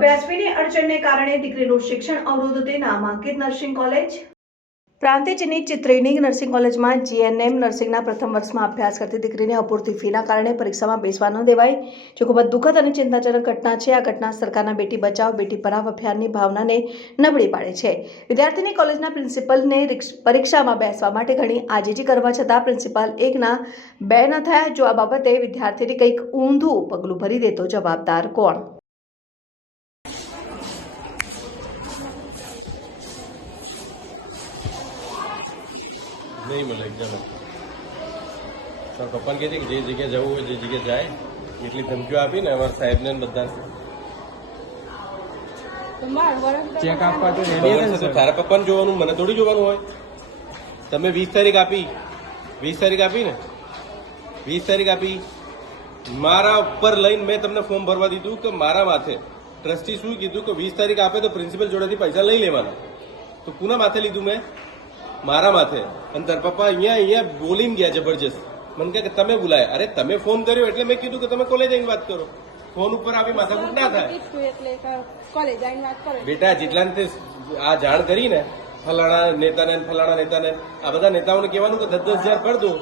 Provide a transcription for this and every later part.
વ્યાજબીની અડચણને કારણે દીકરીનું શિક્ષણ અવરોધતે નામાંકિત નર્સિંગ કોલેજ પ્રાંતિજની ચિત્રેની નર્સિંગ કોલેજમાં જીએનએમ નર્સિંગના પ્રથમ વર્ષમાં અભ્યાસ કરતી દીકરીને અપૂરતી ફીના કારણે પરીક્ષામાં બેસવા ન દેવાઈ, જે ખૂબ જ દુઃખદ અને ચિંતાજનક ઘટના છે. આ ઘટના સરકારના બેટી બચાવ બેટી પઢાઓ અભિયાનની ભાવનાને નબળી પાડે છે. વિદ્યાર્થીની કોલેજના પ્રિન્સિપલને પરીક્ષામાં બેસવા માટે ઘણી આજીજી કરવા છતાં પ્રિન્સિપાલ એકના બે ન થયા. જો આ બાબતે વિદ્યાર્થીની કંઈક ઊંધું પગલું ભરી દે તો જવાબદાર કોણ? नहीं मिले एकदम तो पप्पा कहती कि जे जगह जવું હોય જે જગ્યાએ જાય એટલી ધમકીઓ આપી ને અમારા સાહેબને બધા ચેક આપવા તો રેડી તો તારા પપ્પાને જોવાનું મને થોડી જોવાનું હોય. તમે 20 તારીખ આપી 20 તારીખ આપી ને 20 તારીખ આપી મારા ઉપર લઈને મેં તમને ફોર્મ ભરવા દીધું કે મારા માથે ટ્રસ્ટી શું કીધું કે 20 તારીખ આપે તો પ્રિન્સિપલ જોડેથી પૈસા લઈ લેવાના. તો પુના માથે લીધું મેં મારા માથે અને તાર પપ્પા અહીંયા બોલીને ગયા જબરજસ્ત. મને કહે કે તમે બોલાય. અરે તમે ફોન કર્યો એટલે મેં કીધું કે તમે કોલેજ આવીને વાત કરો. ફોન ઉપર આવી માથાકૂટ ના થાય. બેટા જેટલાને તે આ જાણ કરી ને ફલાણા નેતાને આ બધા નેતાઓને કહેવાનું કે 10,000 ભર દો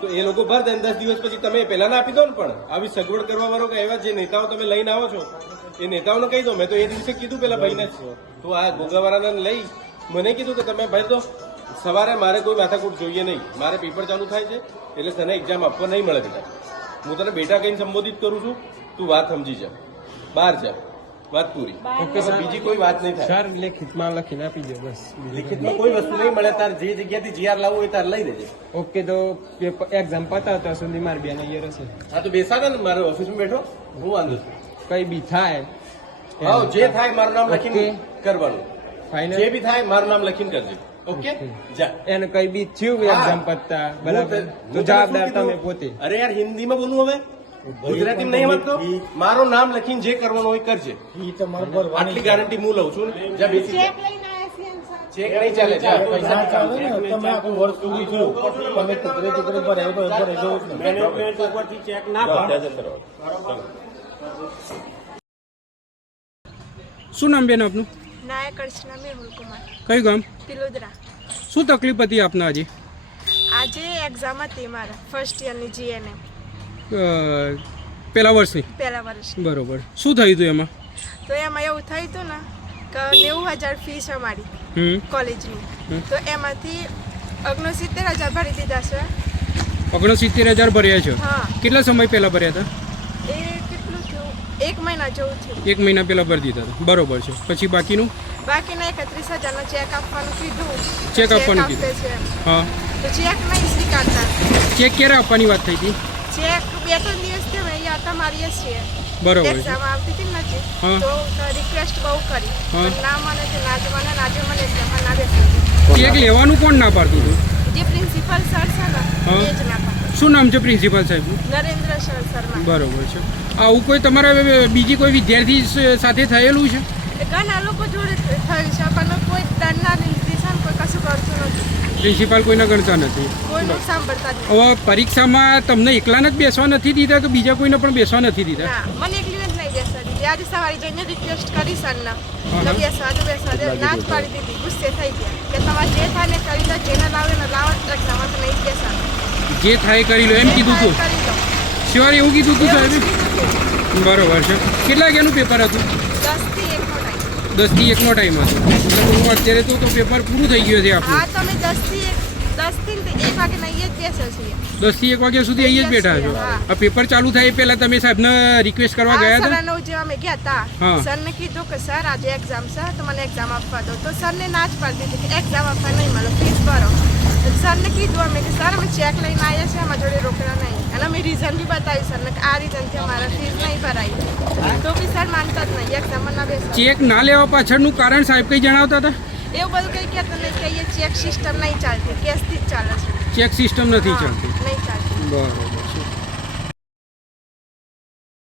તો એ લોકો ભર દે. 10 દિવસ પછી તમે પહેલા ના આપી દો ને. પણ આવી સગવડ કરવા વાળો કે એવા જે નેતાઓ તમે લઈને આવો છો એ નેતાઓને કહી દો. મેં તો એ દિવસે કીધું પેલા ભાઈને તો આ ગોગાવાળાને લઈ મને કીધું કે તમે ભરી દો. સવારે મારે કોઈ માથાકૂટ જોઈએ નહીં. મારે પેપર ચાલુ થાય છે એટલે તને એક્ઝામ આપવા નહીં મળે બેટા. હું તને બેટા કહીને સંબોધિત કરું છું. તું વાત સમજી જા, બહાર જા, વાત પૂરી. ઓકે સર, બીજી કોઈ વાત નહીં થાય. સર લેખિતમાં લખીને આપી દો બસ. લિખિતમાં કોઈ વસ્તુ નહીં મળે. તાર જે જગ્યાથી જીઆર લાવવું હોય તાર લઈ દેજે. ઓકે તો એક્ઝામ પતાવતા સુધી મારી બેન અહીંયા રહેશે. હા તો બેસાડે ને મારે ઓફિસમાં બેઠો હું વાંધો છું. કઈ બી થાય હા જે થાય મારું નામ લખીને કરવાનું. ફાઇનલ જે બી થાય મારું નામ લખીને કરજો. ઓકે જા. એને કઈ બી થયું એક્ઝામ પતતા બરાબર તો જવાબદાર તમે પોતે. અરે યાર હિન્દીમાં બોલવું હવે ગુજરાતીમાં નહીં સમજતો. મારું નામ લખીને જે કરવાનું હોય કરજે. આટલી ગેરંટી હું લઉં છું ને. જા બેસી જા. ચેક નહીં ચાલે. જા પૈસા ચાલે ને તમે આખું વર્ષ સુધી છો તમે ટુકડે પર આવ્યો મેનેજમેન્ટ ઉપરથી ચેક ના પાડે. શું નામ બેન આપનું? નાયક અર્ચના મેહુલ કુમાર. કયું ગામ? તિલોદરા. શું તકલીફ હતી આપને આજે? આજે એક્ઝામ હતી મારા ફર્સ્ટ યરની જીએનએમ પહેલા વર્ષની? પહેલા વર્ષ. બરોબર. શું થયું હતું એમાં? તો એમાં એવું થયું હતું ને કે 90,000 ફી છે મારી કોલેજની. તો એમાંથી 69,000 ભરી દીધા છે. 69,000 ભર્યા છે? હા. કેટલા સમય પહેલા ભર્યા હતા? એ કેટલું થયું? 1 મહિના જેવું થયું. 1 મહિના પહેલા ભરી દીધા હતા. બરોબર છે. પછી બાકીનું? બાકીના 31,000નો ચેક આપવાનું કીધું. ચેક આપવાનું કીધું. હા. તો ચેક નહીં સ્વીકારતા. ચેક ક્યારે આપવાની વાત થઈ હતી? ચેક 2-3 દિવસ થયા અહીંયા તમારી છીએ. બરોબર છે. એક્ઝામ આવતી હતી નથી હા. તો રિક્વેસ્ટ બહુ કરી હા. પણ ના મને છે ના જ મને એક્ઝામમાં ના બેસી. ચેક લેવાનું કોણ ના પાડતું હતું? જે પ્રિન્સિપલ સર છે ને હા. એ જ ના પાડે. શું નામ છે પ્રિન્સિપાલ સાહેબનું? નરેન્દ્ર સર શર્મા. બરોબર છે. આવું કોઈ તમારા બીજી કોઈ વિદ્યાર્થી સાથે થયેલું છે? એ ઘણા લોકો જોડે થયું છે પણ કોઈ દંડના નિર્દેશન કોઈ કશું કરતું નથી. પ્રિન્સિપાલ કોઈના ગણતા નથી? કોઈનું સાંભળતા જ નથી. હવે પરીક્ષામાં તમને એકલાને જ બેસવા નથી દીધા કે બીજા કોઈને પણ બેસવા નથી દીધા? ના મને એકલીને જ નહીં બેસવા દીધી. આજે સવારે જઈને રિક્વેસ્ટ કરી સરને હા. કે બેસવા દે ના જ પાડી દીધી. ગુસ્સે થઈ ગયા કે તમારે જે થાય ને કરી લો, જેને લાવે ને લાવો, એક્ઝામમાં તો નહીં જ બેસવાનું. જે થાય કરી લો એમ કીધું હતું? કરી લો. શ્યોર એવું કીધું હતું સાહેબ? એવું જ કીધું હતું. બરોબર છે. કેટલા વાગ્યાનું પેપર હતું? 10 થી 1 નો ટાઈમ. 10 થી 1 નો ટાઈમ હતો. હું અત્યારે તો પેપર પૂરું થઈ ગયું છે આપણું. હા તો અમે 10 થી 1 વાગે અહીંયા જ બેસે છીએ. 10 થી 1 વાગ્યા સુધી અહીંયા જ બેઠા છો? હા. આ પેપર ચાલુ થાય એ પહેલા તમે સાહેબને રિક્વેસ્ટ કરવા ગયા હતા? 9:30 જેવા અમે ગયા હતા. હા. સરને કીધું કે સર આજે એક્ઝામ છે તો મને એક્ઝામ આપવા દો. તો સરને ના જ પાડી દીધી કે એક્ઝામ આપવા નહીં મળે, ફીસ ભરો. સરને કીધું અમે કે સર અમે ચેક લઈને આવ્યા છીએ, અમારા જોડે રોકડા નહીં. અને અમે રીઝન બી બતાવ્યું સરને કે આ રીઝનથી અમારા ફીસ નહીં ભરાઈ. તો બી સર માનતા જ નહીં, એક્ઝામમાં ના બેસે. ચેક ના લેવા પાછળનું કારણ સાહેબ કંઈ જણાવતા હતા? એવું બધું કંઈ કહેતું નહીં કે અહીંયા ચેક સિસ્ટમ નહીં ચાલતી, કેશથી જ ચાલે છે. ચેક સિસ્ટમ નથી ચાલતી? નહીં ચાલતી. બરોબર.